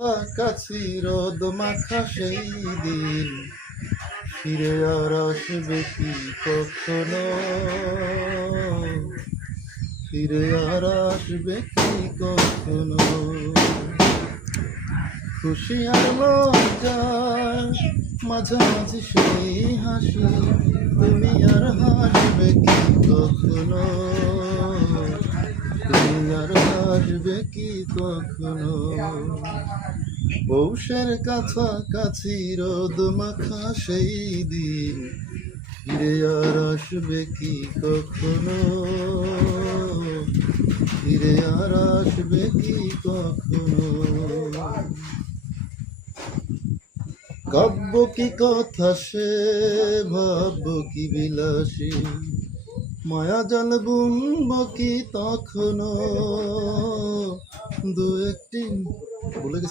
কাছি রোদ মাখা সেই দিন ফিরে আর আসবে কি কখনো, ফিরে আর আসবে কি কখনো। খুশি আর লজ্জার মাঝামাঝি সেই হাসি, তুমি আর হাসবে কি কখনো, তুমি আর হাসবে কি কখনো। পৌষের কাছাকাছি রোদ মাখা সেই দিন ফিরে আর আসবে কি কখনো, ফিরে আর আসবে কি কখনো। কাব্য কি কথা সে ভাবব কি বিলাসী, মায়া জাল বুনব কি তখনো, দু একটি বলে গেছি।